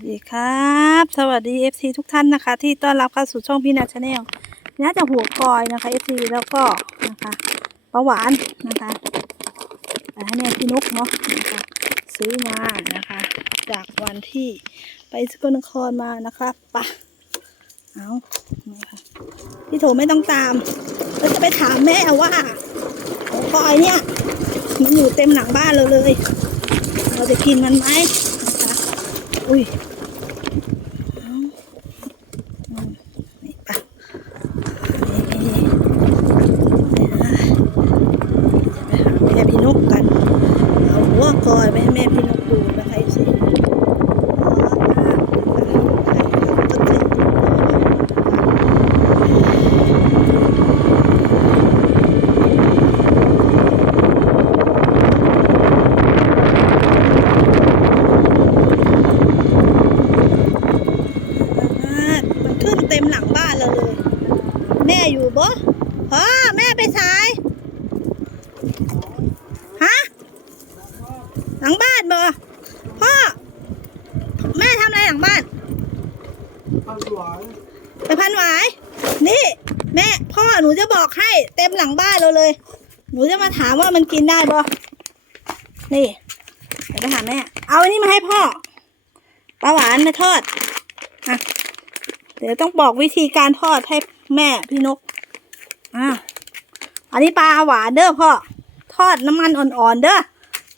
สดีครับ สวัสดี FC ทุกท่านนะคะ ที่ต้อนรับเข้าสู่ช่องพี่นาชาแนลน่าจะหัวกอยนะคะ FC แล้วก็นะคะปลาหวานนะคะแต่ให้พี่นกเนาะนะคะซื้อมานะคะ จากวันที่ไปสกลนครมานะคะปะเอานี่ค่ะพี่โถไม่ต้องตามเราจะไปถามแม่ว่าหัวกอยเนี่ยมันอยู่เต็มหลังบ้านเราเลย เราจะกินมันไหมนะคะ อุ้ยเอาอืมนี่ปะนี่ไปหาแม่พี่นกกัน เอาหัวกอยไปให้แม่พี่นกดูนะคะสิมันขึ้นเต็มหลังบ้านเราเลย แม่อยู่บ่พ่อแม่ไปสาย ฮะ หลังบ้านบ่พ่อ แม่ทำอะไรหลังบ้าน พันหวาน ไปพันหวาย นี่ แม่พ่อหนูจะบอกให้เต็มหลังบ้านเราเลย หนูจะมาถามว่ามันกินได้บ่นี่เดี๋ยวไปถามแม่ เอาอันนี้มาให้พ่อปลาหวานมาทอดอะเดี๋ยวต้องบอกวิธีการทอดให้แม่พี่นกอะอันนี้ปลาหวานเด้อพ่อทอดน้ำมันอ่อนๆเด้อ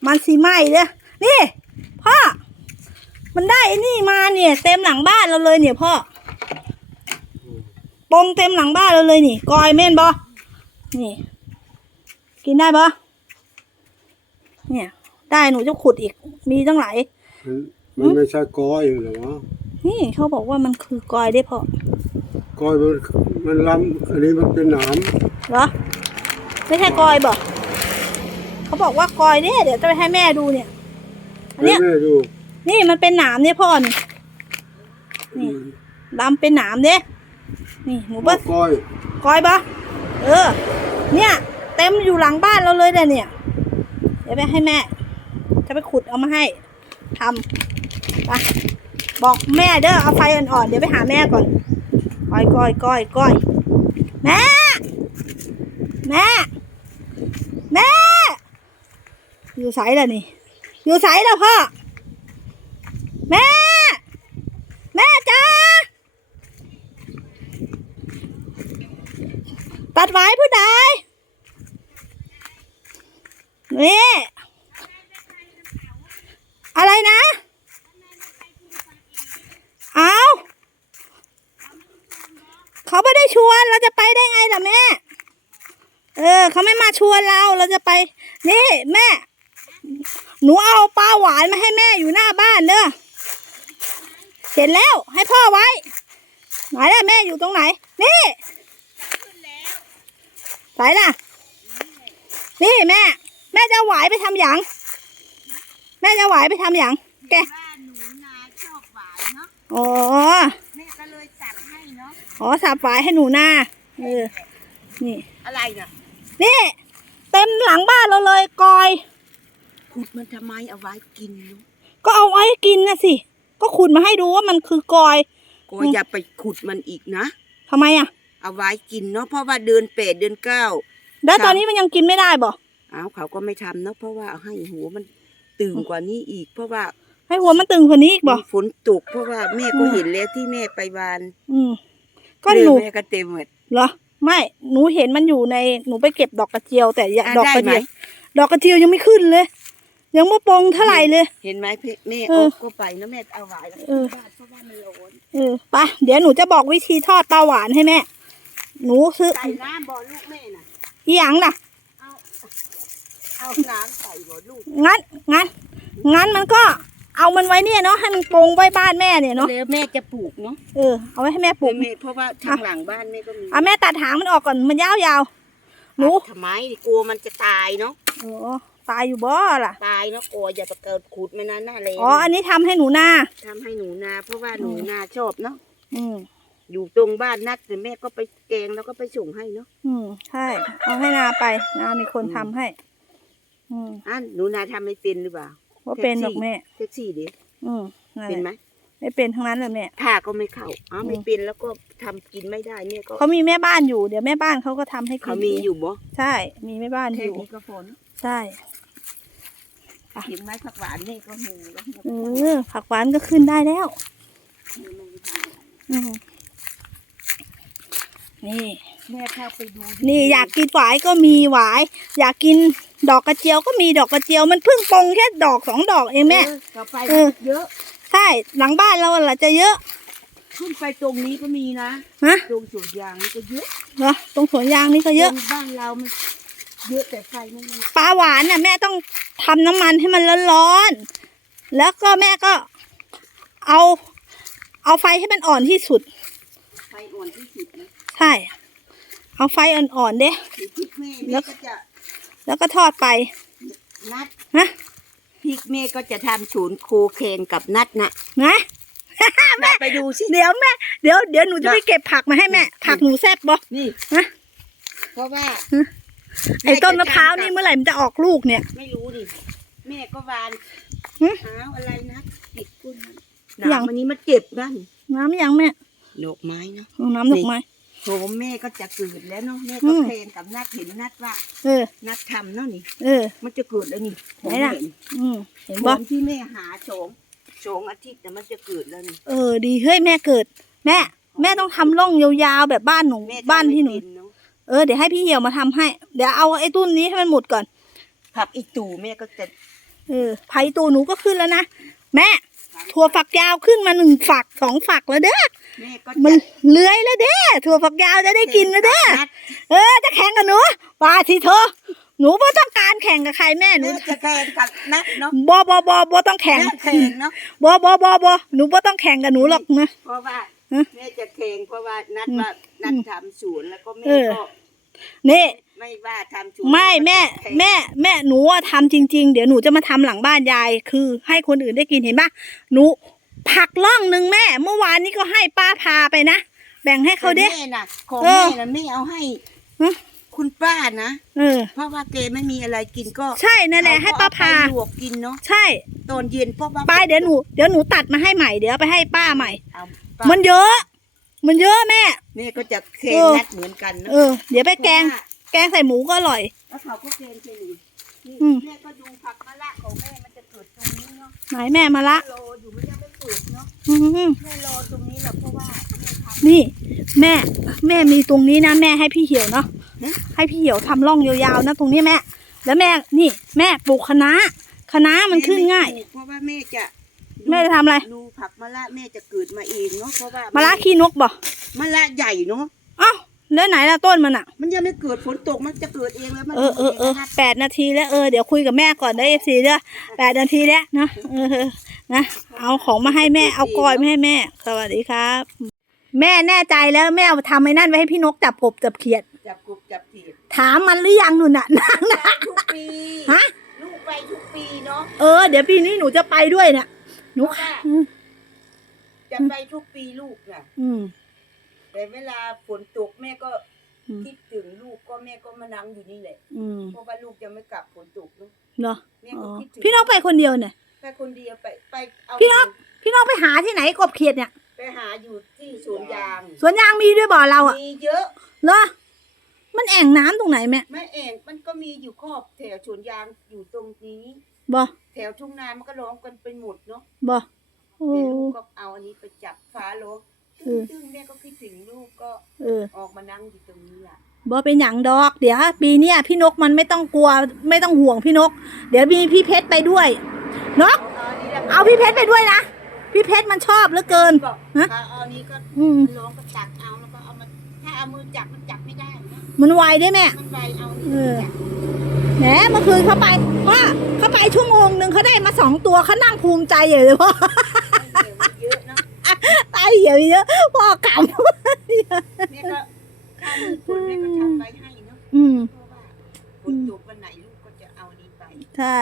มันสีไหมเด้อนี่ มันได้ไอ้นี่มาเนี่ย เต็มหลังบ้านเราเลยเนี่ยพ่อปงเต็มหลังบ้านเราเลยนี่กอยแม่นบอนี่ กินได้บอเนี่ย ได้หนูจะขุดอีก มีตั้งหลายมันมันไม่ใช่ก้อยเหรอวะนี่เขาบอกว่ามันคือกอยได้พอก้อยมันมันล้ำอันนี้มันเป็นหนามเหรอไม่ใช่กอยบอเขาบอกว่ากอยเนี่ยเดี๋ยวจะไปให้แม่ดูเนี่ยอันให้เนี้ยแม่ดู นี่มันเป็นหนามเนี่ยพ่อนี่นี่ดำเป็นหนามเด้นี่หนูว่าว่าก้อยกอยปะเออ เนี่ย เต็มอยู่หลังบ้านเราเลยแต่เนี่ย เดี๋ยวไปให้แม่ จะไปขุดเอามาให้ทำไปบอกแม่เด้อเอาไฟอ่อนๆเดี๋ยวไปหาแม่ก่อนก้อยก้อยก้อยก้อยแม่ แม่ แม่ อยู่ไสล่ะนี่ อยู่ไสล่ะพ่อ แม่ แม่จ้า ตัด ไว้ผู้ใดนี่อะไรนะ เอาเขาไม่ได้ชวนเราจะไปได้ไงล่ะแม่ เออ เขาไม่มาชวนเราเราจะไป นี่แม่ หนูเอาปลาหวานมาให้แม่อยู่หน้าบ้านเด้อเห็นแล้วให้พ่อไว้ ไหนล่ะแม่อยู่ตรงไหน นี่ ไหนล่ะ นี่แม่ แม่จะเอาหวายไปทำหยัง แม่จะเอาหวายไปทำหยัง แก ว่าหนูนาชอบหวานเนาะอ๋อ แม่ก็เลยจัดให้เนาะอ๋อสับหวายให้หนูนาเออ นี่ อะไรเนี่ยนี่ เต็มหลังบ้านเราเลยกอย ขุดมันทำไมเอาไว้กินเนาะก็เอาไว้กินนะสิ ก็ขุดมาให้ดูว่ามันคือกอยก็อืมอย่าไปขุดมันอีกนะทำไมอะ เอาไว้กินเนาะเพราะว่าเดือนแปดเดือนเก้าแล้วครับตอนนี้มันยังกินไม่ได้บ่อ้าวเขาก็ไม่ทำเนาะเพราะว่าเอาให้หัวมันตื่นกว่านี้อีก เพราะว่าให้หัวมันตึงกว่านี้อีกบ่ ฝนตกเพราะว่าแม่ก็อืมเห็นแล้วที่แม่ไปวานอืมก็เรืหนูแม่ก็เต็มหมด เหรอ ไม่หนูเห็นมันอยู่ในหนูไปเก็บดอกกระเจียว แต่ยังอะดอกกระได้ไหมเจียวดอกกระเจียวยังไม่ขึ้นเลย ยังไม่ปงเท่าไหร่เลย เห็นไหมพี่แม่เอเอาอก็ไปนะแม่เอาไว้แล้วเออบ้านเพราะว่ามันร้อนเออไปเดี๋ยวหนูจะบอกวิธีทอดปลาหวานให้แม่ หนูซื้อใส่น้ำบ่อลูกแม่น่ะอีหยังล่ะ เอาเอาน้ำใส่บ่อลูกงั้นงั้นงั้นมันก็เอามันไว้เนี่ยเนาะให้มันปงไว้บ้านแม่เนี่ยเนาะแล้วแม่จะปลูกเนาะเออเอาไว้ให้แม่ปลูกแม่เพราะว่าทางหลังบ้านแม่ก็มีอะแม่ตัดหางมันออกก่อนมันยาวๆหนูทำไมกลัวมันจะตายเนาะโอ้ตายอยู่บ่ล่ะตายเนาะกลัวอย่าไปเกิดขุดไม่นานหน้าเลยอ๋ออันนี้ทำให้หนูนาทำให้หนูนา เพราะว่าหนูนาชอบเนาะอืม อยู่ตรงบ้านนัดแต่แม่ก็ไปแกงแล้วก็ไปส่งให้เนาะอืมใช่เอาให้นาไป นามีคนทำให้ อืมอะหนูนาทำไม่เป็นหรือเปล่าว่าเป็นหรอกแม่ แท็กซี่ดิอืมนั่นเป็นแหไหมละไม่เป็นทั้งนั้นเลยแม่ถ้าก็ไม่เข้าอ้าวอืมไม่เป็นแล้วก็ทำกินไม่ได้แม่ก็เขามีแม่บ้านอยู่เดี๋ยวแม่บ้านเขาก็ทำให้กินเขามีอยู่บ่ใช่ มีแม่บ้านแค่อยู่ นี้ก็ฝนใช่เห็นไหมผักหวานนี่ก็หูแล้วเออผักหวานก็ขึ้นได้แล้ว อืม นี่แม่เข้าไปดูดินี่อยากกินหวายก็มีหวาย อยากกินดอกกระเจียวก็มีดอกกระเจียวมันเพิ่งปงแค่ดอกสองดอกเองแม่ เออต่อไปเออ เยอะ ใช่หลังบ้านเราอะล่ะจะเยอะขึ้นไปตรงนี้ก็มีนะฮะตรงสวนยางนี่ก็เยอะเหรอตรงสวนยางนี่ก็เยอะตรงบ้านเรามันเยอะแต่ไฟไม่มีปลาหวานน่ะแม่ต้องทำน้ำมันให้มันร้อนๆแล้วก็แม่ก็ เอา เอาไฟให้มันอ่อนที่สุด ไฟอ่อนที่สุดนะ ใช่ เอาไฟอ่อนๆเด้พริกแม่แล้แม่วก็จะแล้วก็ทอดไป นัดฮะพริกแม่ก็จะทำศูนย์โคแข่งกับนัดนะนะแม่ไปดูสิเดี๋ยวแม่เดี๋ยวเดี๋ยวหนูจะนะไปเก็บผักมาให้แม่ ผักหนูแซ่บบ่นี่ฮะเพราะว่าไอ้ต้นมะพร้าวแจนี่ทำกับเมื่อไหร่มันจะออกลูกเนี่ย ไม่รู้ดิแม่ก็วานหึอ้าวอะไรนะติดกุ้นนั้นหยันางวันนี้มันเจ็บนั่นน้ำยังแม่ดอกไม้เนาะเอาน้ำดอกไม้ โถแม่ก็จะเกิดแล้วเนาะแม่อืก็มเพลนกับนัดเห็นนัดว่าเออ นัดทำเนาะนี่เออ มันจะเกิดแล้วนี่ผมไหนล่ะ เห็นอืมเห็นผบ่มที่แม่หาโฉงโฉงอาทิตย์แต่ยมันจะเกิดแล้วนี่ เออ ดีเฮ้ยแม่เกิด แม่ แม่ต้องทำร่องยาวๆแบบบ้านหนูแม่บ้านที่หนูทำไม่เป็เนาะเออเดี๋ยวให้พี่เหี่ยวมาทำให้ เดี๋ยวเอาไอ้ตุ้นนี้ให้มันหมดก่อนผักอีตู่แม่ก็จะเออไผ่ตูหนูก็ขึ้นแล้วนะแม่ ถั่วฝักยาวขึ้นมาหนึ่งฝักสองฝักแล้วเด้อแม่ก็มันจะเลื้อยแล้วเด้อถั่วฝักยาวจะได้กินแล้วเด้อนัดเออจะแข่งกับหนูป่าสิเธอหนูไม่ต้องการแข่งกับใครแม่หนูแม่จะแข่งกับนัดเนาะบอบอบอบอต้องแข่งแม่แข่งเนาะบอบอบอบอหนูไม่ต้องแข่งกับหนูหรอกนะเพราะว่าฮะแม่จะแข่งเพราะว่านัดอืมว่านัดทำสวนแล้วก็แม่เออก็นี่ไม่ว่าทำสวนไม่แม่ข่งแม่ แม่หนูอะทำจริง ๆ เดี๋ยวหนูจะมาทำหลังบ้านยาย คือ ให้คนอื่นได้กินเห็นปะหนู ผักล่องหนึ่งแม่ เมื่อวานนี้ก็ให้ป้าพาไปนะ แบ่งให้เขาเด้ แต่แม่น่ะของเออแม่น่ะไม่เอาให้ฮะ คุณป้านะ เออ เพราะว่าแกไม่มีอะไรกินก็ใช่นั่นแหละให้ป้าพา เอไปลวกกินเนาะใช่ ตอนเย็นเพราะว่าป้าเดี๋ยวหนูเดี๋ยวหนูตัดมาให้ใหม่เดี๋ยวเอาไปให้ป้าใหม่ เอาป้ามันเยอะ มันเยอะแม่ แม่ก็จะแข่งเออนัดเหมือนกันเนาะเออ เดี๋ยวไปแกงเพราะว่าแกงใส่หมูก็อร่อย แล้วเขาก็แข่งใช่หรือนี่อืม แม่ก็ดูผักมะละของแม่มันจะเกิดตรงนี้เนาะไหนแม่มาละรออยู่มันยั งไม่เกิดเนาะอืมแม่รอตรงนี้แหละเพราะว่าแม่ทำนี่ แม่ แม่มีตรงนี้นะแม่ให้พี่เหี่ยวเนาะฮะให้พี่เหี่ยวทำร่องยาวๆนะตรงนี้แม่ แล้วแม่นี่ แม่ปลูกคะน้าคะน้ามันขึ้นง่าย แม่ไม่ปลูกเพราะว่าแม่จะดูแม่จะทำอะไร ดูผักมะละแม่จะเกิดมาเองเนาะเพราะว่ามาละขี้นกบ่มะละใหญ่เนาะอ้าว แล้วไหนล่ะต้นมันอะ มันยังไม่เกิดฝนตกมันจะเกิดเองแล้วมันเออเออเออแปดนาทีแล้วเออเดี๋ยวคุยกับแม่ก่อนได้เอฟซีเด้อแปดนาทีแล้วนะเออเออนะเอาของมาให้แม่เอากลอยมาให้แม่ สวัสดีครับ แม่แน่ใจแล้วแม่เอาทำไอ้นั่นไว้ให้พี่นกจับกบจับเขียด จับกบจับถีบถามมันหรือยังนุ่นน่ะนางไปนะทุกปีฮะลูกไปทุกปีเนาะเออเดี๋ยวปีนี้หนูจะไปด้วยเนี่ยหนูเพราะว่าอืมจะไปทุกปีลูกน่ะอืม แต่เวลาฝนตกแม่ก็อืมคิดถึงลูกก็แม่ก็มานั่งอยู่นี่แหละอืมเพราะว่าลูกยังไม่กลับฝนตกเนาะเนาะแม่อ๋ก็อคิดถึงพี่น้องไปคนเดียวเนี่ย ไปคนเดียวไปไปเอาพี่น้อง พี่น้องไปหาที่ไหนกบเขียดเนี่ยไปหาอยู่ที่สวนยางสวนยางมีด้วยบ่อเราอะมีเยอะ เหรอมันแอ่งน้ำตรงไหนแม่แม่เองมันก็มีอยู่ครอบแถวสวนยางอยู่ตรงนี้ บ่แถวทุ่งนามันก็ร้องกันไปหมดเนาะบ่โอ้แต่ลูกก็เอาอันนี้ไปจับฟ้าร้อง เออ ซึ่งแม่ก็คิดถึงลูกก็เออออกมานั่งอยู่ตรงนี้อะบ่เป็นหยังดอก เดี๋ยวปีเนี้ยพี่นกมันไม่ต้องกลัว ไม่ต้องห่วงพี่นก เดี๋ยวมีพี่เพชรไปด้วยนก เอาอันนี้แหละเอาพี่เพชรไปด้วยนะ พี่เพชรมันชอบเหลือเกิน บอกฮะถ้าเอาอันนี้ก็อืม มันร้องก็จับเอาแล้วก็เอามาถ้าเอามือจับมันจับไม่ได้นะมันไวได้แม่ มันไวเอาเออ จับแหมเมื่อคืนเขาไปว่าเขาไปชั่วโมงหนึ่งเขาได้มาสองตัวเขานั่งภูมิใจใหญ่เลยพ่อ เหี่ยวเยอะพ่อกำแม่ก็ถ้ามือคนแม่ก็ทำไว้ให้เนาะอืม เพราะว่าฝนตกวันไหนลูกก็จะเอาอันนี้ไป ใช่